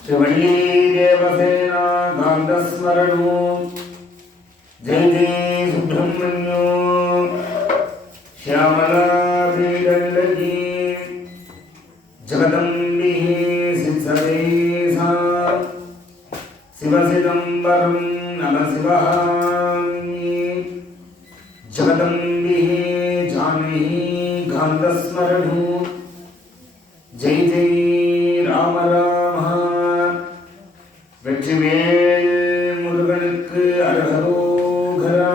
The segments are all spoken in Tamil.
श्रीवल्ली देवसेना गान्धस्मरणो जय जय सुब्रह्मण्यो श्यामला श्रीदण्डकी जगदम्बिः सिद्धरेसा शिवसिदम्बरं नमः शिवाय जगदम्बिः जानकी गान्धस्मरणो जय जय राम राम வெற்றிவேல் முருகனுக்கு அரகரோகரா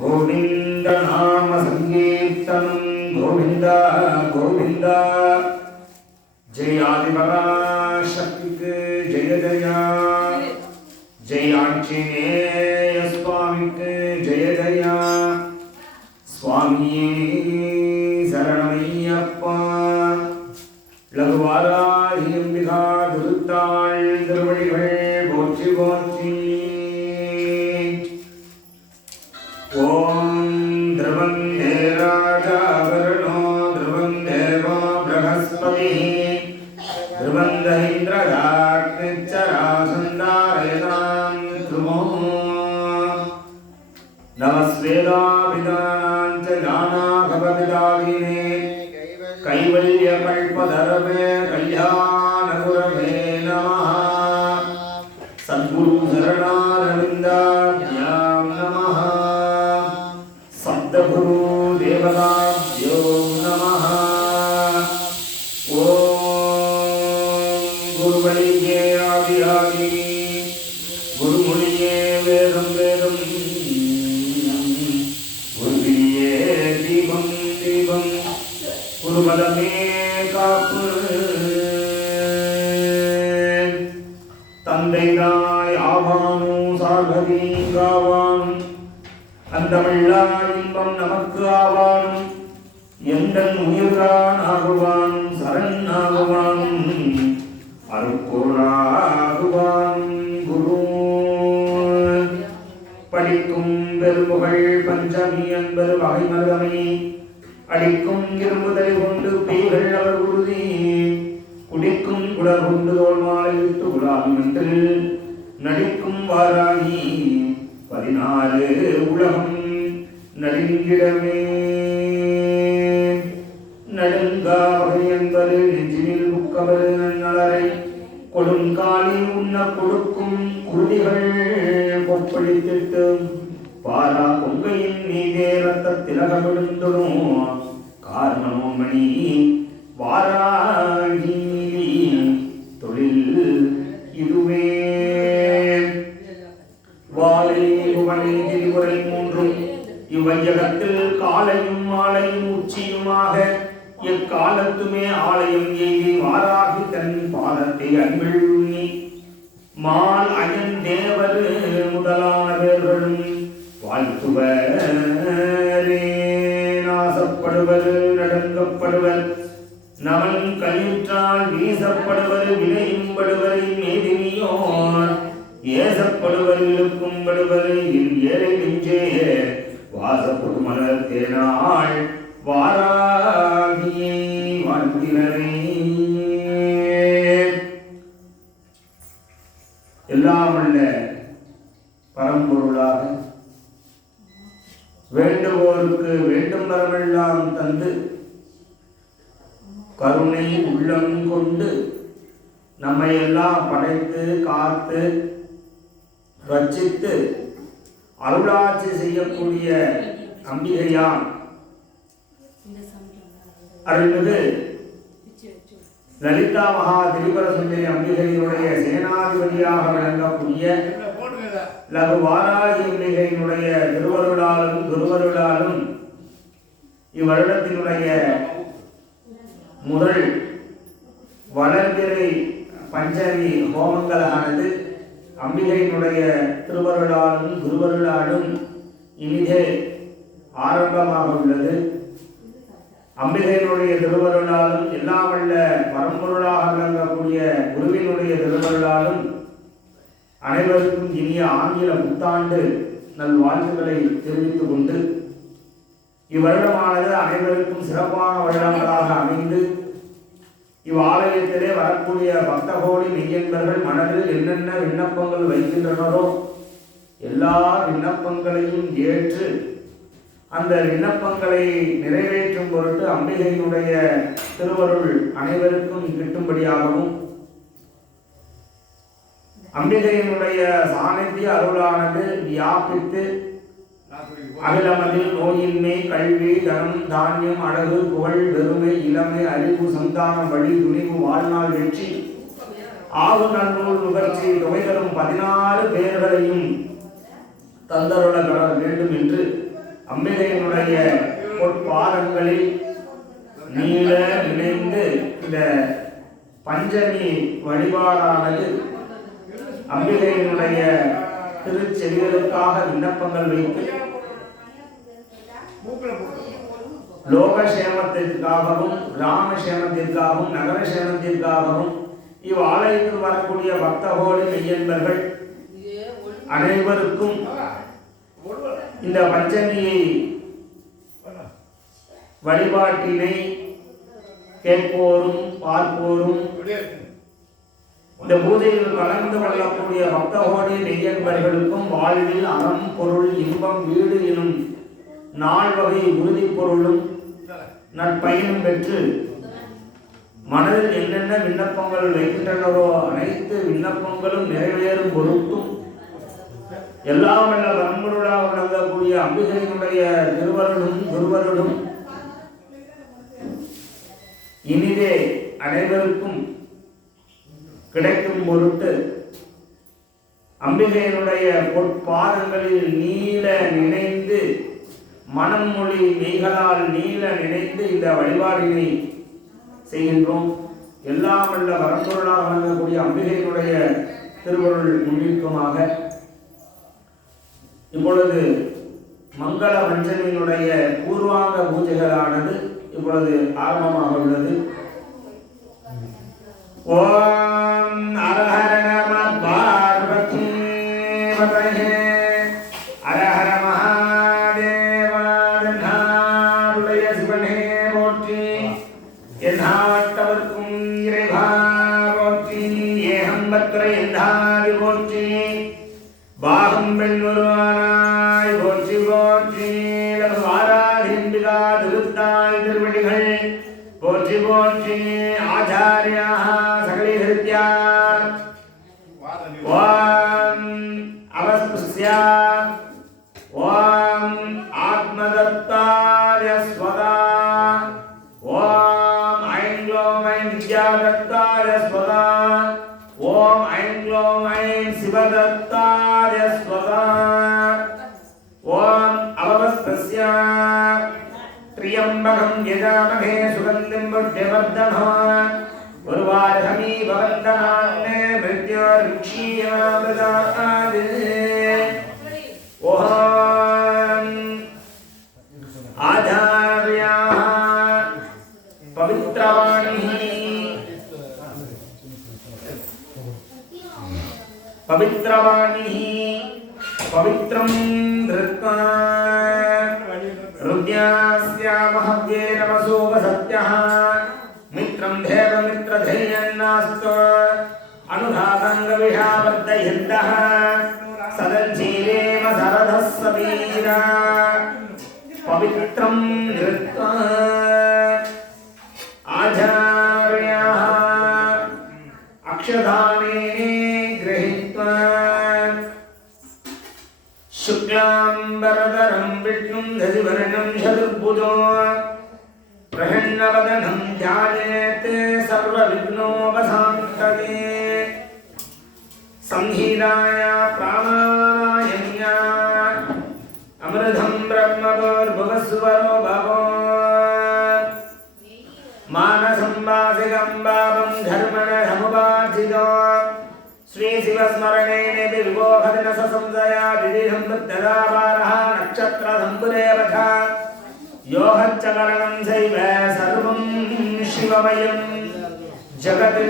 கோவிந்த நாம சங்கீர்த்தனம் கோவிந்தா கோவிந்தா ஜெய ஆதிபராசக்திக்கு ஜெய ஜயா ஜெய ஆஞ்சநேய சுவாமிக்கு ஜெய ஜயா சுவாமியே சரணமையப்பா லகுவாராகி அம்பிகா திருத்தாள் திருவடிகள் போற்றி போற்றி. ஓம் திரவம் ராஜாவரணோ திரவம் தேவோ பிரகஸ்பதி திரவம் தஹிந்திரதாக்னிச்சராசந்தாரயதாம் த்ருமோ நமஸ்வேதாபிதானாஞ்ச ஞானாகவவிதாகினே कैवल्य कल्पधरमे कल्याण गुरवे नमः सद्गुरु शरणारविन्दाभ्यां नमः सद्गुरु देवताभ्यो नमः ओम गुरुवलिये आदि आदि गुरुमुनिये वेदं वेदं गुरुविये दीपं दीपं குருபதமே காப்பு தந்தைதாய் ஆவானும் சார்பதீங்காவானும் அந்தமில்லா இன்பம் நமக்கு ஆவானும் எந்தன் உயிர்கான் ஆகுவானும் சரண் ஆகுவானும் அருட்பொருளாகுவானும் குரு படிக்கும் பெருமுகள் பஞ்சமி என்பது வகை மருதமை அடிக்கும் இரும்புதலை கொண்டு பெய்கள் அவர் உறுதி குடிக்கும் குடர் கொண்டு தோல் மாலை விட்டு உலாகும் என்று நடிக்கும் வாராகி 14 உலகம் நடுங்கிடமே நடுங்காவகை என்பது நெஞ்சினில் புக்கவர் நலரை கொடுங்காலி உண்ண கொடுக்கும் குருதிகள் கொப்பளித்திட்டு பாரா பொங்கையின் மீதே ரத்த திலகமிடுந்தனும் காரணமோ மணி வாராகி தொழில் இதுவே வாழை புவனை திரிபுரை மூன்றும் இவ்வையகத்தில் காலையும் மாலையும் உச்சியுமாக எக்காலத்துமே ஆலயம் எய்தி வாராகி தன் பாதத்தை அன்பில் உண்ணி மால் அயன் தேவர் முதலான பேர்களும் வாழ்த்துவரே நாசப்படுவர் நடங்கப்படுவர் நமன் கயிற்றால் வீசப்படுவர் வினையும்படுவர் மேதினியோர் ஏசப்படுவர் இழுக்கும்படுவர் என் ஏழை நெஞ்சே வாசப்படும் மலர் தேனாள் வாராகியை வாழ்த்தினரே. எல்லாம் உள்ள பரம்பொருளாக வேண்டுவோருக்கு வேண்டும் வரமெல்லாம் தந்து கருணை உள்ளம் கொண்டு நம்மை எல்லாம் படைத்து காத்து ரட்சித்து அருளாட்சி செய்யக்கூடிய அம்பிகையாம் அருள்மிகு லலிதா மகா திரிபுர சுந்தரி அம்பிகையினுடைய சேனாதிபதியாக விளங்கக்கூடிய லகு வாராகி அம்பிகையினுடைய திருவருளாலும் குருவருளாலும் இவ்வருடத்தினுடைய முதல் வளர்பிறை பஞ்சமி ஹோமங்களானது அம்பிகையினுடைய திருவருளாலும் குருவருளாலும் இனிதே ஆரம்பமாக உள்ளது. அம்பிகையினுடைய திருவருளாலும் எல்லாம் வல்ல பரம்பொருளாக விளங்கக்கூடிய குருவினுடைய திருவருளாலும் அனைவருக்கும் இனிய ஆங்கில புத்தாண்டு நல்வாழ்த்துக்களை தெரிவித்துக் கொண்டு இவ்வருடமானது அனைவருக்கும் சிறப்பான வருடங்களாக அமைந்து இவ்வாலயத்திலே வரக்கூடிய பக்தகோடி மெய்யன்பர்கள் மனதில் என்னென்ன விண்ணப்பங்கள் வைக்கின்றனரோ எல்லா விண்ணப்பங்களையும் ஏற்று அந்த விண்ணப்பங்களை நிறைவேற்றும் பொருட்டு அம்பிகையினுடைய திருவருள் அனைவருக்கும் கிட்டும்படியாகவும் அம்பிகையினுடைய சாநித்திய அருளானது வியாபித்து அகிலமதில் நோயின்மை கல்வி தனம் தானியம் அழகு புகழ் பெருமை இளமை அறிவு சந்தானம் வழி துணிவு வாழ்நாள் வெற்றி ஆகு நன்னூல் நுகர்ச்சி தொகை தரும் 16 பேர்களையும் தந்தருள வேண்டும் என்று அம்பிகையினுடைய பொற்பாதங்களில் நீள நினைந்து இந்த பஞ்சமி வழிபாடானது அம்பிகையினுடைய திருச்செவிகளுக்காக விண்ணப்பங்கள் வைத்து லோகக்ஷேமத்திற்காகவும் கிராமக்ஷேமத்திற்காகவும் நகரக்ஷேமத்திற்காகவும் இவ்வாலயத்தில் வரக்கூடிய பக்தகோடி மெய்யன்பர்கள் அனைவருக்கும் இந்த பஞ்சமியை வழிபாட்டினை கேட்போரும் பார்ப்போரும் இந்த பூஜையில் கலந்து கொள்ளக்கூடிய பக்தகோடி மெய்யன்பர்களுக்கும் வாழ்வில் அறம் பொருள் இன்பம் வீடு எனும் 4 வகை உறுதி பொருளும் நற்பயனும் பெற்று மனதில் என்னென்ன விண்ணப்பங்கள் வைக்கின்றனரோ அனைத்து விண்ணப்பங்களும் நிறைவேறும் பொருட்டும் எல்லாம் வல்ல வரம்பொருளாக விளங்கக்கூடிய அம்பிகையினுடைய திருவருளும் குருவருளும் இனிதே அனைவருக்கும் கிடைக்கும் பொருட்டு அம்பிகையினுடைய பொற்பாதங்களில் நீள நினைந்து மனம் மொழி மெய்களால் நீள நினைந்து இந்த வழிபாடினை செய்கின்றோம். எல்லாம் வல்ல வரம்பொருளாக விளங்கக்கூடிய அம்பிகையினுடைய திருவருள் முன்னிற்குமாக இப்பொழுது மங்கள பஞ்சமியினுடைய பூர்வாங்க பூஜைகளானது இப்பொழுது ஆரம்பமாக உள்ளது. ஓம் அரஹர நம பார்வதி பதயே அரஹர மகாதேவாருடைய சிவனே போற்றி என்னாட்டவர்க்கும் இறைவா போற்றி ஏகம்பத்திர எந்தாதி போற்றி பாகம் பெண்ணுருவானாய் போற்றி போற்றி ஆராதிம்பிகா திருத்தாய் திருவடிகள் போற்றி போற்றி ஆச்சாரியா சகலி ஹிருத்யா ஓம் அவஸ்புஸ்யா ஓம் ஆத்மதத்தாய ஸ்வதா ஓம் ஐம் க்ளோம் ஐம் வித்யாதத்தாய ஸ்வதா ஓம் ஐம் க்ளோம் ஐம் சிவதத்தாய ஸ்வதா ஓம் அவஸ்புஸ்யா त्र्यंबकं यजामहे सुगन्धिं पुष्टिवर्धनम् उर्वारुकमी भवन्तनान्ने मृत्योर्मुक्षीयमामृतात् ओम आचार्याः पवित्रवाणी पवित्रं धृत्वा रुद्यास्या महव्ये नमसोपसत्यः मित्रं देवमित्रधैर्यन्नास्तो अनुधातङ्गविषावर्धयन्तः सदञ्जीवेम सरधः सवीरा पवित्रं धृत्वा आचार्याः अक्षधाने गृहीत्वा शुक्लांबरधरं विष्णुं दधिवर्णं चतुर्भुजो प्रसन्नवदनं ध्यायेत् सर्वविघ्नोपशान्तये संहिताया प्राणायाम्या अमृतं ब्रह्मभूर्भुवस्वरो भवो मानसं वासिकं पापं धर्मणमुपार्जितो श्री शिवस्मरणेन विभोभदन संजया दिदिहं तदावारः नक्षत्र संपुरेवथ योगच्चकरणं चैव सर्वं शिवमयं जगत्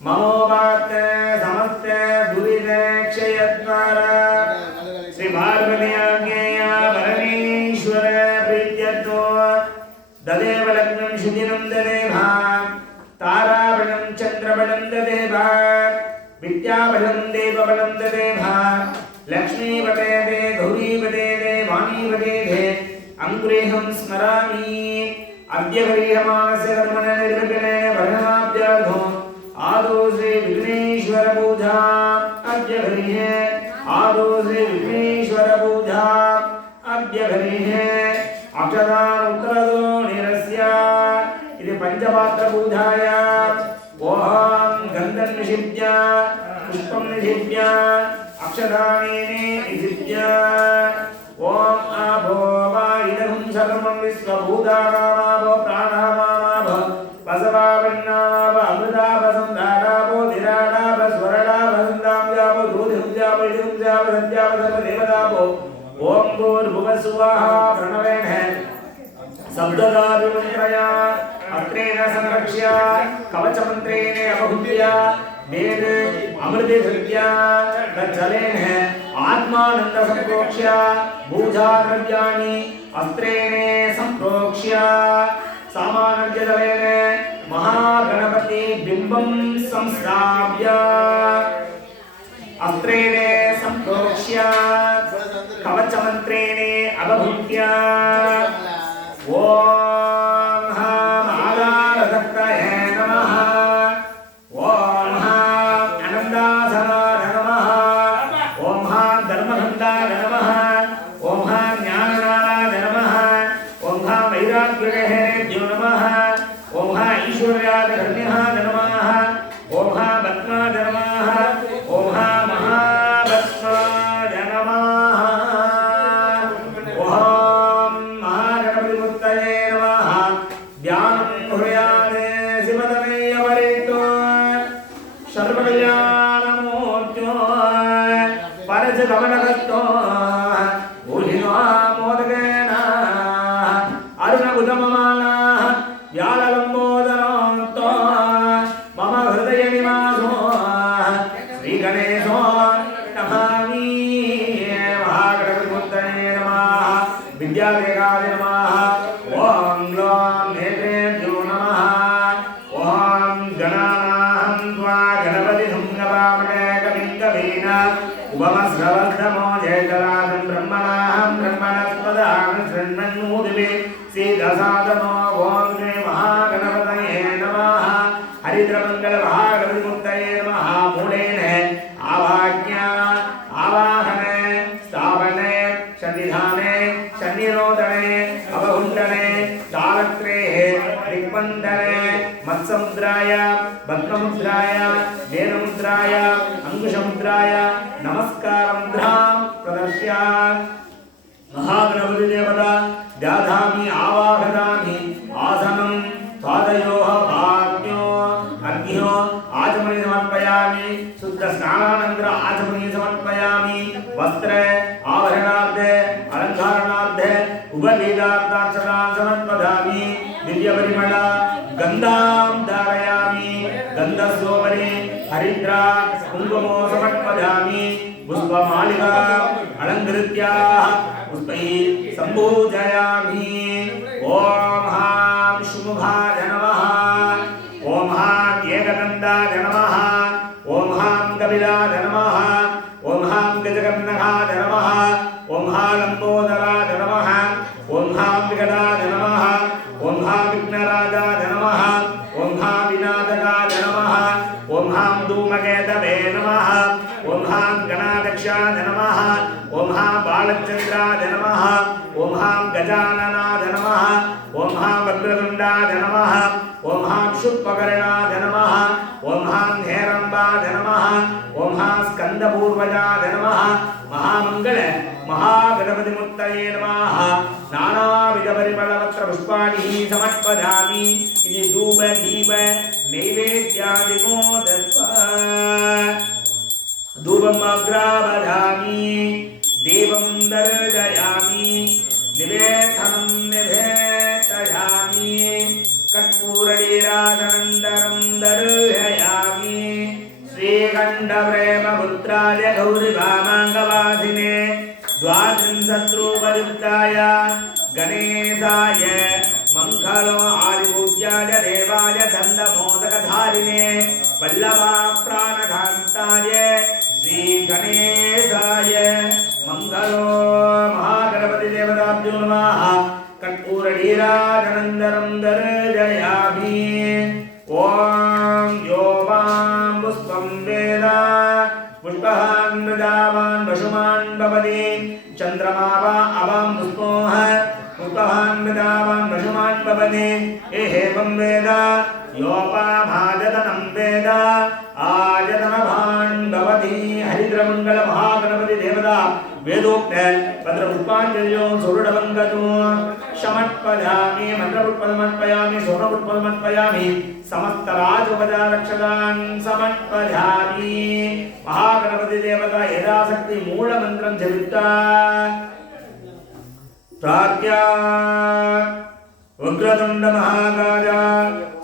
ममोपात् समस्त दुरितक्षयद्वारा श्री पार्वती आज्ञया परमेश्वर प्रीत्यर्थो ददेव लग्नं क्षितिनं ददेवा ताराबलं चन्द्रबलं ददेवा विद्याबलं देवबलं ददेवा लक्ष्मीपते दे गौरीपते दे वाणीपते दे अंकुरेहं स्मरामि अद्य गरीयमानस्य कर्मण निर्विघ्ने भजनाभ्यर्थो आदौ श्री विघ्नेश्वर पूजा अद्य गरीये आदौ श्री विघ्नेश्वर पूजा अद्य गरीये अक्षदान उत्तरदो निरस्य इति पंचपात्र पूजाय ओम गंधं निषिध्य पुष्पं निषिध्य अक्षदाने निषिध्य ओम आभो वा इदं सर्वं विश्वभूतानामाभो प्राणानामाभो वसवावन्नामाभो अमृताभसंधाराभो धिराणाभो स्वरणाभसंधाम्याभो दूधिहुंजाभो इदुंजाभो सत्याभो सर्वदेवताभो ओम भूर्भुवः स्वः प्रणवेन शब्ददाभिमन्त्रया अत्रेण संरक्ष्य कवचमन्त्रेण अवहुत्य वेद अमृते धृत्य तज्जलेन आत्मानन्द संप्रोक्ष्य पूजाद्रव्याणि अस्त्रेण संप्रोक्ष्य सामानज्यजलेन महागणपति बिम्बं संस्थाप्य अस्त्रेण संप्रोक्ष्य कवचमन्त्रेण अवहुत्य ओम हम आधारदत्तये नमः ओम हम आनन्दासनाय नमः ओम हम धर्मगन्धाय नमः ओम हम ज्ञाननाराय नमः ओम हम वैराग्यहेभ्यो नमः ओम हम ईश्वर्यादिगण्यः नमः ओम हम भस्माय नमः ओम हम महाभस्माय नमः गमनगतो भूलिनो मोदकेन अरुणबुधममाना व्याललम्बोदरोऽन्तो मम हृदयनिवासो श्रीगणेशो नमामि महागणपतिमूर्तये नमः विद्यादेकाय नमः ॐ ग्लौं नेत्रेभ्यो नमः ॐ गणानाहं त्वा गणपतिं नमामहे कविं कवीन उपमस्रवस्तमो जयतराजं ब्रह्मणाहं ब्रह्मणस्पदां शृण्वन्नूदिवे सीदसादनो ॐ श्री महागणपतये नमः हरिद्रमङ्गलमहागणपतिमूर्तये नमः मूलेन आवाज्ञा आवाहने स्थापने सन्निधाने सन्निरोधने अवहुण्डने तालत्रेः दिक्पन्दने मत्समुद्राय भद्रमुद्राय वेदमुद्राय अंकुशमुद्राय नमस्कारमुद्रां प्रदर्श्य महागणपति देवता दधामि आवाहयामि आसनं पादयोः भाग्यो अर्घ्यो आचमनी समर्पयामि शुद्ध स्नानानंतर आचमनी समर्पयामि वस्त्र आभरणार्थे अलंकारणार्थे उपवेदार्थाक्षतां समर्पयामि दिव्य परिमल गंधां धारयामि गंधस्योपरि हरिद्रा कुंकुमो समर्पयामि पुष्पमालिका अलंकृत्य पुष्पैः सम्पूजयामि ओम हां शुभाय नमः ओम हां एकदन्ताय नमः ओम हां कपिलाय नमः ओम हां गजकर्णकाय नमः ओम हां लंबोदराय नमः ओम हां विकटाय नमः ओम हां विघ्नराजाय नमः ओम हां विनाशकाय नमः ओम हां धूमकेतवे नमः ओम हां गणाध्यक्षाय नमः ओम हां बालचन्द्राय नमः ओम हां गजाननाय नमः ओम हां वक्रतुण्डाय नमः ओम हां शुक्पकर्णाय नमः ओम हां हेरम्बाय नमः ओम हां स्कन्दपूर्वजाय नमः महामंगल महागणपतिमूर्तये नमः नानाविधपरिमलपत्र पुष्पाणि समर्पयामि इति धूप दीप नैवेद्यादिको दत्त्वा धूपम् अग्रावधामि देवं दर्शयामि निवेदनं निवेदयामि कर्पूरनीराजनन्दनं दर्शयामि श्रीकण्ठप्रेमपुत्राय गौरीभामाङ्गवासिने द्वात्रिंशत्रूपयुक्ताय गणेशाय मङ्गलो आदिपूज्य नित्याय देवाय दण्डमोदकधारिणे वल्लभा प्राणकान्ताय श्री गणेशाय मंगलो महागणपति देवताभ्यो नमः कर्पूरनीराजनन्दनं दर्शयामि ओम यो वां पुष्पं वेद पुष्पहान् मृदावान् पशुमान् भवति चन्द्रमा वा अवां पुष्पोः पुष्पहान् मृदावान् पशुमान् भवति एवं वेद योपाभाजतनं वेद आयतनभान् भवति हरिद्रमङ्गल महागणपति देवता वेदोक्त भद्रपुष्पाञ्जलियो सुरुडवङ्गतो समर्पयामि मन्त्रपुष्पमर्पयामि सोमपुष्पमर्पयामि समस्तराजोपचारक्षतान् समर्पयामि महागणपति देवता यथाशक्ति मूलमन्त्रं जपित्वा प्रार्थ्या उग्रतुण्ड महाकाय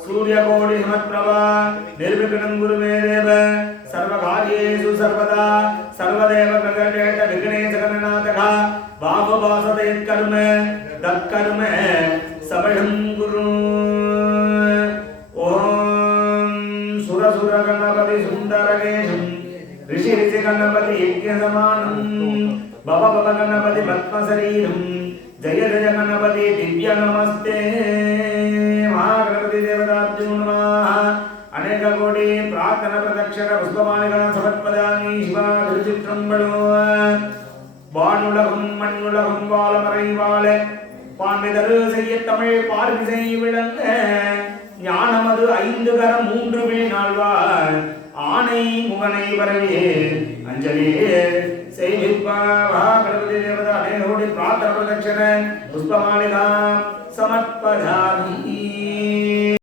सूर्यकोटि समप्रभा निर्विघ्नं कुरु मे देव सर्वकार्येषु सर्वदा सर्वदेव प्रकटेत विघ्नेश गणनाथः वामवासते कर्म तत्कर्म सबलं कुरु ओम सुरसुर गणपति सुंदरकेशं ऋषि ऋषि गणपति यज्ञसमानं भव भव गणपति पद्मशरीरं जय जय गणपति दिव्य नमस्ते महागणपति देवताभ्यो नमः अनेक कोटि प्रार्थना प्रदक्षिण पुष्पमालिका समर्पयामि शिवा திருச்சிற்றம்பலம் வானுலகம் மண்ணுலகம் வாழமறை வாழ பான்மிதரு செய்ய தமிழ் பார்மிசை விளங்க ஞானமது 5 கரம் 3 வில் நாள்வார் ஆனை முகனை வரவே அஞ்சலி செய்விப்பா மகாகணபதி தேவதா அநேக கோடி பிரார்த்தன பிரதட்சண புஷ்பமாலிகா समर्पयामि